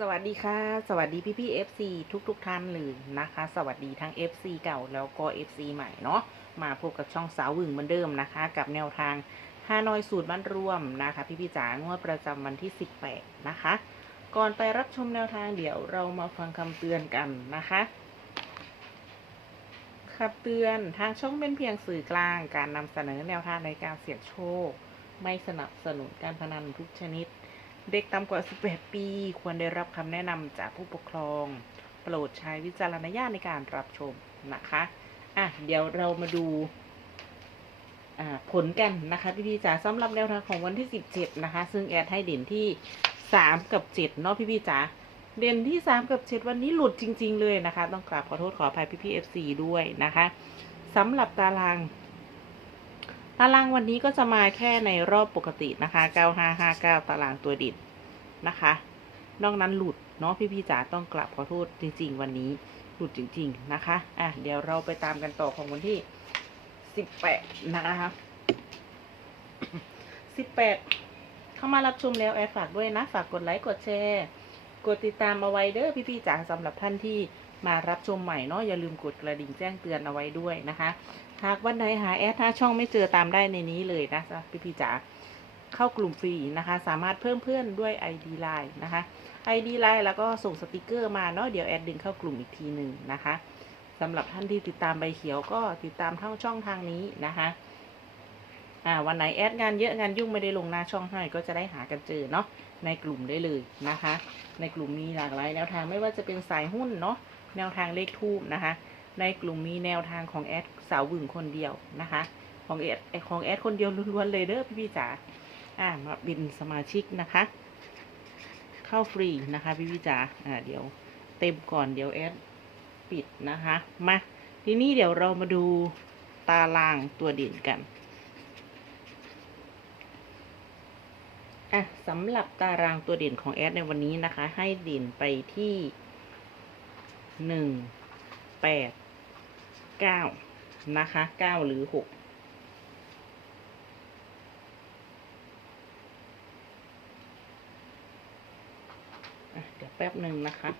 สวัสดีค่ะ สวัสดีพี่พี่ๆ FC ทุกทุกท่านเลยนะคะ สวัสดีทั้ง FC เก่าแล้วก็ FC ใหม่เนาะมาพบกับช่องสาวหวึงเหมือนเดิมนะคะ กับแนวทางฮานอยสูตรบ้านรวมนะคะ พี่พี่จ๋างวดประจำวันที่ 18 นะคะ ก่อนไปรับชมแนวทางเดี๋ยวเรามาฟังคำเตือนกันนะคะคำเตือนทางช่องเป็นเพียงสื่อกลางการนำเสนอแนวทางในการเสี่ยงโชค ไม่สนับสนุนการพนันทุกชนิด เด็กต่ำกว่า 18 ปี ควรได้รับคำแนะนำจากผู้ปกครอง โปรดใช้วิจารณญาณในการรับชมนะคะ อะ เดี๋ยวเรามาดูผลกันนะคะพี่พี่ๆจ๋าสำหรับแนวทางของวันที่ 17 นะคะ ซึ่งแอดให้เด่นที่ 3 กับ 7 เนาะพี่พี่ๆจ๋าเด่นที่ 3 กับ 7 วันนี้หลุดจริง ๆ เลยนะคะ ต้องกราบขอโทษขออภัยพี่พี่ๆ FC ด้วยนะคะสำหรับตาราง ตารางวันนี้ก็จะมาแค่ในรอบปกตินะคะ 9559 ตารางตัวดิดนะคะ นอกนั้นหลุดเนาะพี่ๆจ๋าต้องกลับขอโทษจริง ๆ วันนี้หลุดจริง ๆนะคะ อะเดี๋ยวเราไปตามกันต่อของวันที่ 18 นะคะ18 เข้ามารับชมแล้วแอดฝากด้วยนะ ฝากกดไลค์กดแชร์ กดติดตามเอาไว้เด้อพี่ๆจ๋าสำหรับท่านที่มารับชมใหม่เนาะอย่าลืมกดกระดิ่งแจ้งเตือนเอาไว้ด้วยนะคะ หากวันไหนหาแอดถ้าช่องไม่เจอตามได้ในนี้เลยนะจ๊ะพี่พี่จ๋าเข้ากลุ่มฟรีนะคะ สามารถเพิ่มเพื่อนด้วย ID Line นะคะ ID Line แล้วก็ส่งสติกเกอร์มาเนาะเดี๋ยวแอดดึงเข้ากลุ่มอีกทีหนึ่งนะคะสำหรับท่านที่ติดตามใบเขียวก็ติดตามทั้งช่องทางนี้นะคะอ่าวันไหนแอดงานเยอะงานยุ่งไม่ได้ลงหน้าช่องให้ก็จะได้หากันเจอเนาะในกลุ่มได้เลยนะคะ ในกลุ่มมีหลากหลายแนวทางไม่ว่าจะเป็นสายหุ้นเนาะแนวทางเลขทูบนะคะ ในกลุ่มมีแนวทางของแอดสาวหวึงคนเดียวนะคะ ของแอดของแอดคนเดียวล้วนๆเลยเด้อพี่พี่จ๋าอ่ามาบินสมาชิกนะคะ เข้าฟรีนะคะพี่พี่จ๋าอ่าเดี๋ยวเต็มก่อนเดี๋ยวแอดปิดนะคะมาทีนี้เดี๋ยวเรามาดูตารางตัวเด่นกันอะสำหรับตารางตัวเด่นของแอดในวันนี้นะคะ ให้เด่นไปที่หนึ่งแปด เก้านะคะเก้าหรือหกเดี๋ยวแป๊บหนึ่งนะคะ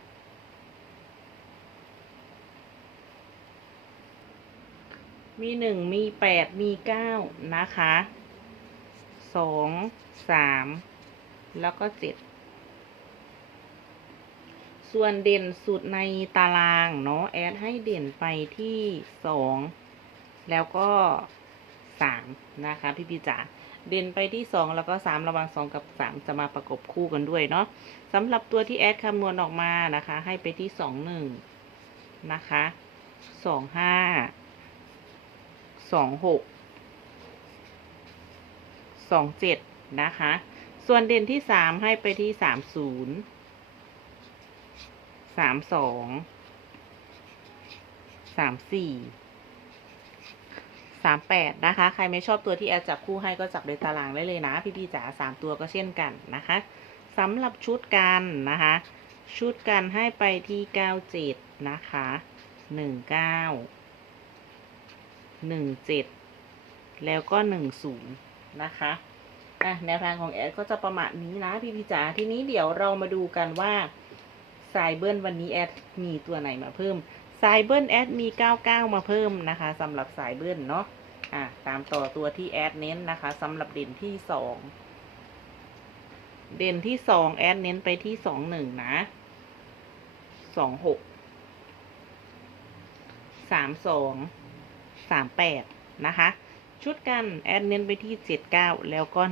มีหนึ่งมีแปดมีเก้านะคะสองสามแล้วก็เจ็ด ส่วนเด่นสุดในตารางเนาะแอดให้เด่นไปที่สองแล้วก็สามนะคะพี่พี่จ๋าเด่นไปที่สองแล้วก็สามระหว่างสองกับสามจะมาประกบคู่กันด้วยเนาะสำหรับตัวที่แอดคำนวณออกมานะคะ ให้ไปที่สองหนึ่งนะคะสองห้าสองหกสองเจ็ดนะคะ ส่วนเด่นที่สามให้ไปที่สามศูนย์ สามสอง สามสี่ สามแปดนะคะ ใครไม่ชอบตัวที่แอดจับคู่ให้ก็จับในตารางได้เลยนะพี่พี่ๆจ๋าสามตัวก็เช่นกันนะคะสำหรับชุดกันนะคะ ชุดกันให้ไปที่เก้าเจ็ดนะคะหนึ่งเก้าหนึ่งเจ็ดแล้วก็หนึ่งศูนย์นะคะอะแนวทางของแอดก็จะประมาณนี้นะพี่พี่จ๋าทีนี้เดี๋ยวเรามาดูกันว่า สายเบิ้ลวันนี้แอดมีตัวไหนมาเพิ่ม สายเบิ้ลแอดมี 99 มาเพิ่มนะคะสำหรับสายเบิ้ลเนาะอะตามต่อตัวที่แอดเน้นนะคะสำหรับเด่นที่ 2 เด่นที่ 2 แอดเน้นไปที่ 21 นะ 26 32 38 นะคะ ชุดกันแอดเน้นไปที่ 79 แล้วก็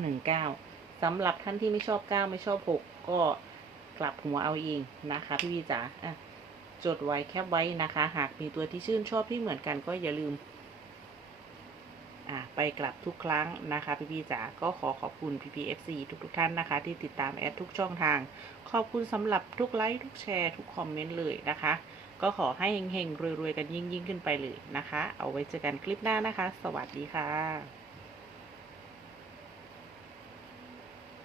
19สำหรับท่านที่ไม่ชอบ 9 ไม่ชอบ 6 ก็ ลับหัวเอาเองนะคะพี่พี่จ๋าจดไว้แคปไว้นะคะ หากมีตัวที่ชื่นชอบที่เหมือนกันก็อย่าลืมไปกลับทุกครั้งนะคะพี่พี่จ๋าก็ขอขอบคุณพี่พีเอฟซีทุกทุกๆท่านนะคะ ที่ติดตามแอดทุกช่องทาง ขอบคุณสำหรับทุกไลค์ทุกแชร์ทุกคอมเมนต์เลยนะคะ ก็ขอให้เฮงๆรวยๆกันยิ่งยิ่งๆขึ้นไปเลยนะคะ เอาไว้เจอกันคลิปหน้านะคะ สวัสดีค่ะ